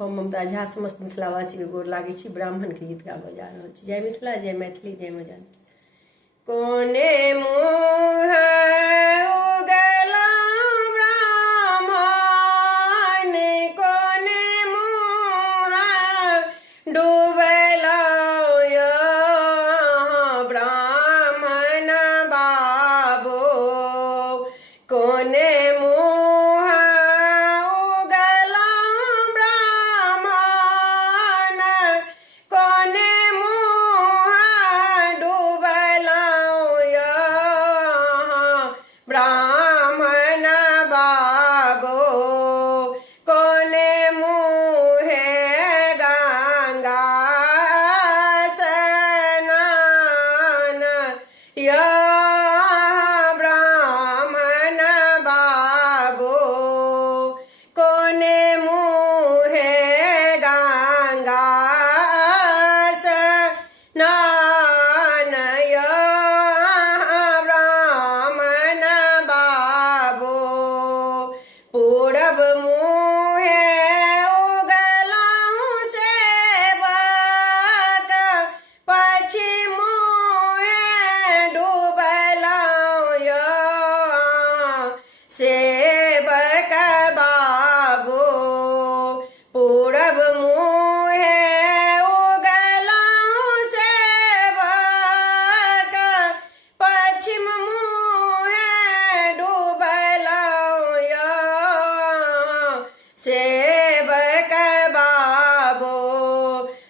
हम ममता झा समस्त मिथिलावासी के गोर लागे छी। ब्राह्मण के गीत गाबऽ जा रहल छी। जय मिथिला, जय मैथिली, जय माँ जानकी। कोने मुँह उगलहुँ ब्राह्मण, कोने मुँह डूबलहुँ यौ ब्राह्मण बाबू। कोने मुँह उगलहुँ ब्राह्मण, कोने मुँह डूबलहुँ यौ ब्राह्मण बाबू। कोने मुँहे गंगा स्नान यौ ब्राह्मण बाबू। कोने मुँहे गंगा स्नान यौ ब्राह्मण बाबू। पूरब मुँहे उगलहुँ सेवक, पश्चिम मुँहे डूबलहुँ यौ सेवक बाबू। पूरब मुँहे उगलहुँ सेवक, पश्चिम मुँहे डूबलहुँ यौ सेवक बाबू।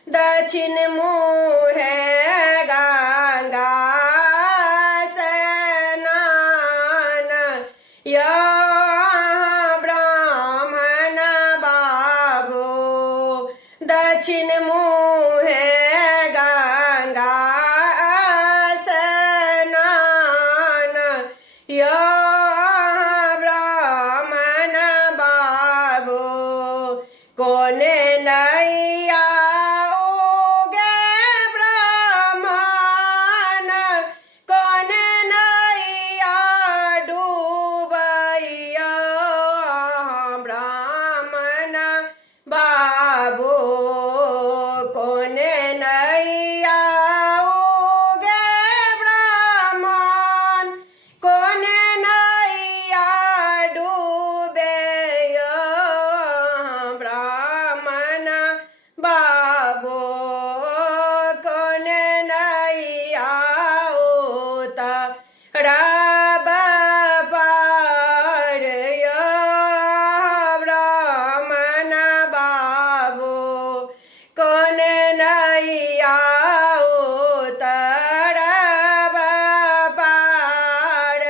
दक्षिण मुँहे गंगा स्नान यौ ब्राह्मण बाबू। दक्षिण मुँहे गंगा स्नान यौ ब्राह्मण बाबू। कोने नैया उगे ब्राह्मण, कोने नैया डूबैया ब्राह्मण बाबू। कोने नैया उगे ब्राह्मण, कोने नैया डूबैया ब्राह्मण बाबू। कोने नैया उतरब पार यौ ब्राह्मण बाबू। कोने नैया उतरब पार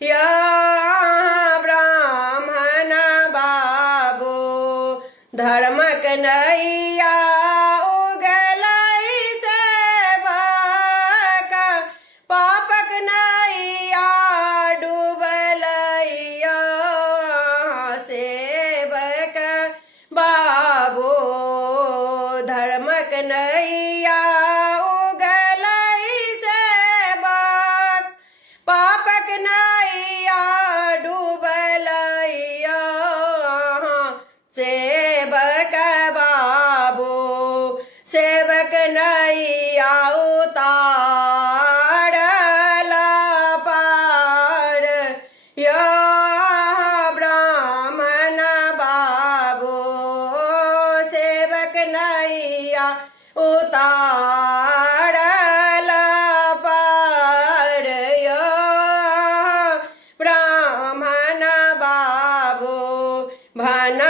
यौ ब्राह्मण बाबू। धर्मक नैया उगलै सेवक, पापक नैया डूबलै यौ सेवक बाबू। धर्मक नैया उगलै सेवक, पापक नैया डूबलै यौ सेवक बाबू। सेवक नैया उतारल पार यौ ब्राह्मण बाबू। सेवक नैया उतारल पार यौ ब्राह्मण बाबू। भन